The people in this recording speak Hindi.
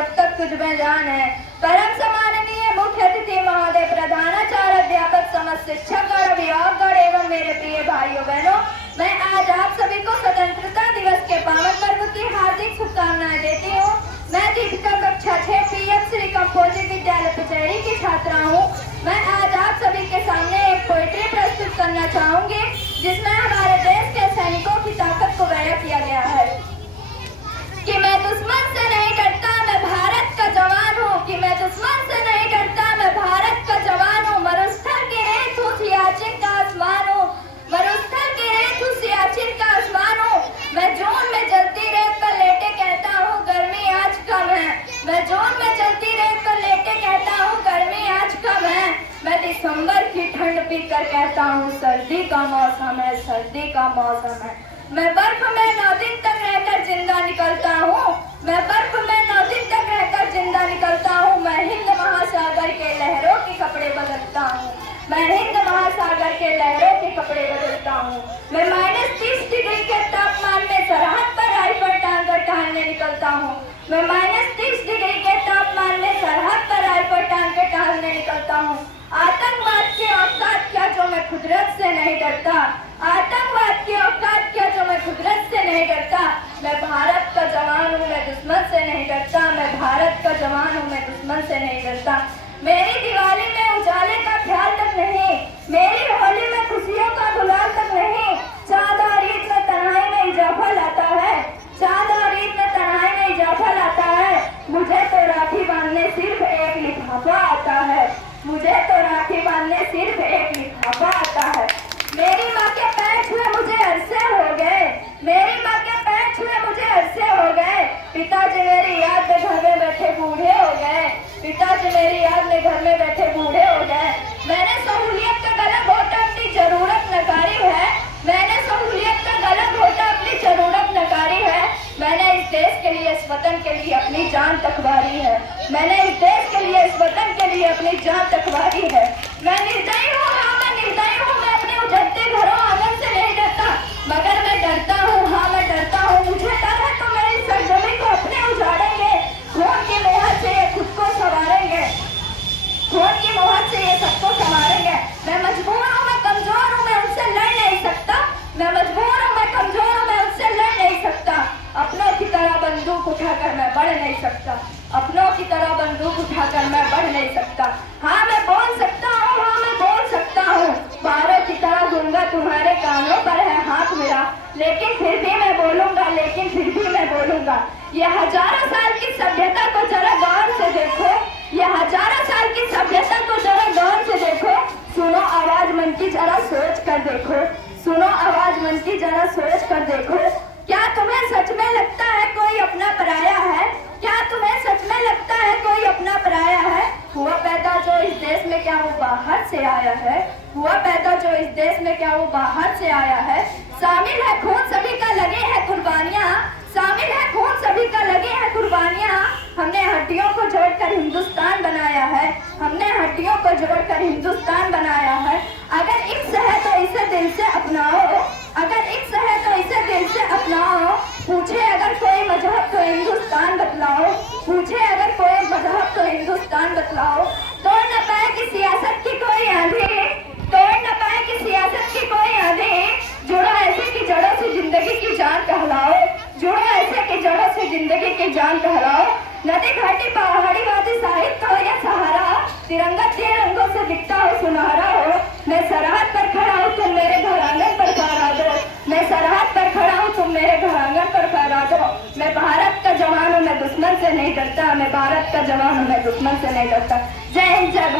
जब तक तुझ में जान है। परम सम्माननीय मुख्य अतिथि महोदय, प्रधानाचार्य, अध्यापक, समस्त शिक्षक और अभिभावकगण एवं मेरे प्रिय भाइयों बहनों, मैं आज आप सभी को स्वतंत्रता दिवस के पावन पर्व की हार्दिक शुभकामनाएं देती हूँ। मैं दीपिका कक्षा 6 पीएम श्री कंपोजिट विद्यालय पिचैरी की छात्रा हूँ। मैं आज आप सभी के सामने एक पोएट्री प्रस्तुत करना चाहूंगी जिसमें हमारे देश के सैनिकों की ताकत को बयां किया गया है कि मैं दुश्मन से नहीं डरता, मैं भारत का जवान हूँ। कि मैं दुश्मन से नहीं डरता, मैं भारत का जवान हूँ। मरुस्थल की रेत हूँ, सियाचिन का आसमान हूँ। मरुस्थल की रेत हूँ, सियाचिन का आसमान हूँ। मैं जून में जलती रेत पर लेटे कहता हूँ गर्मी आज कम है। मैं जून में जलती रेत पर लेटे कहता हूँ गर्मी आज कम है। मैं दिसंबर की ठंड पीकर कहता हूँ सर्दी का मौसम है, सर्दी का मौसम है। मैं बर्फ में 9 दिन तक रहकर जिंदा निकलता हूँ। मैं बर्फ में 9 दिन तक रहकर जिंदा निकलता हूँ। मैं हिंद महासागर के लहरों के कपड़े बदलता हूँ। मैं हिंद महासागर के लहरों के कपड़े बदलता हूँ। मैं -30 डिग्री के तापमान में सरहद पर राइफल टांग कर टहलने निकलता हूँ। मैं -30 डिग्री के तापमान में सरहद पर राइफल टांग कर टहलने निकलता हूँ। आतंकवाद की औकात क्या जो मैं कुदरत से नहीं डरता। आतंकवाद की औकात क्या जो मैं कुदरत से नहीं डरता। मैं भारत का जवान हूँ, मैं दुश्मन से नहीं डरता। मैं भारत का जवान हूँ, मैं दुश्मन से नहीं डरता। मेरी दिवाली में उजाले का ख्याल तक नहीं, मेरी होली में खुशियों का गुलाल तक नहीं। चाँद और ईद में तन्हाई में इजाफा लाता है। चाँद और ईद में तन्हाई में इजाफा लाता है। मुझे तो राखी बांधने सिर्फ एक लिफाफा आता है। मुझे तो राखी बांधने सिर्फ एक लिफाफा आता है। मेरी माँ के पैर छुए मुझे अरसे हो गए। मेरी माँ के पैर छुए मुझे अरसे हो गए। पिताजी मेरी याद में घर में बैठे बूढ़े हो गए। पिताजी मेरी याद में घर में बैठे बूढ़े हो गए। मैंने सहूलियत का गला घोटा, अपनी जरूरत नकारी है। मैंने सहूलियत का गला घोटा, अपनी जरूरत नकारी है। मैंने इस देश के लिए, इस वतन के लिए अपनी जान तक वारी है। मैंने इस देश के लिए, इस वतन के लिए अपनी जान तक वारी है। मैं निर्दयी हूँ, हाँ मैं निर्दयी हूँ। मैं अपने उजड़ते घरों आंगन से नहीं डरता, मगर मैं डरता हूँ, हाँ मैं डरता हूँ। मुझे डर है तो मेरी सरजमी को अपने उजाड़ेंगे। खून की मोहर से ये खुद को संवारेंगे। खून की मोहर से ये सबको संवारेंगे। मैं मजबूर हूँ, मैं कमजोर हूँ, मैं उनसे लड़ नहीं सकता। मैं मजबूर हूँ, मैं कमजोर हूँ, मैं उनसे लड़ नहीं सकता। अपनों की तरह बंदूक उठाकर मैं बढ़ नहीं सकता। अपनों की तरह बंदूक उठाकर मैं बढ़ नहीं सकता। हाँ मैं बोल सकता हूँ, हाँ मैं बोल सकता हूँ। बारों की तरह गूंगा तुम्हारे कानों पर है हाथ मेरा, लेकिन फिर भी मैं बोलूंगा, लेकिन फिर भी मैं बोलूंगा। ये हजारों साल की सभ्यता को जरा गौर से देखो। ये हजारों साल की सभ्यता को जरा गौर से देखो। सुनो आवाज मन की जरा सोच कर देखो। सुनो आवाज मन की जरा सोच कर देखो। क्या तुम्हें सच में लगता है कोई अपना पराया है? क्या तुम्हें सच में लगता है कोई अपना पराया है? हुआ पैदा जो इस देश में, क्या वो बाहर से आया है? हुआ पैदा जो इस देश में, क्या वो बाहर से आया है? शामिल है खून सभी का, लगे हैं कुर्बानियाँ। शामिल है खून सभी का, लगे हैं कुर्बानियाँ। हमने हड्डियों को जोड़कर हिंदुस्तान बनाया है। हमने हड्डियों को जोड़कर हिंदुस्तान बनाया है। अगर इक्स है तो इसे दिल से अपनाओ। अगर इक्स है तो इसे दिल से अपनाओ। पूछे अगर कोई मजहब तो हिंदुस्तान बतलाओ। पूछे अगर कोई मजहब तो हिंदुस्तान बतलाओ। तोड़ न पाए कि सियासत की कोई आंधी, तोड़ न पाए कि सियासत की कोई आंधी। जुड़ो ऐसे कि जड़ों से जिंदगी की जान कहलाओ। जुड़ो ऐसे कि जड़ों से जिंदगी की जान कहलाओ। नदी घाटी पहाड़ी वादी साहित्य हो या सहारा, तिरंगा 3 रंगों से दिखता हो सुनहरा हो। मैं सरहद पर खड़ा हूँ, तुम मेरे घर आंगन पर फहरा दो। मैं सरहद पर खड़ा हूँ, तुम मेरे घर आंगन पर फहरा दो। मैं भारत का जवान हूँ, मैं दुश्मन से नहीं डरता। मैं भारत का जवान हूँ, मैं दुश्मन से नहीं डरता। जय हिंद, जय भारत।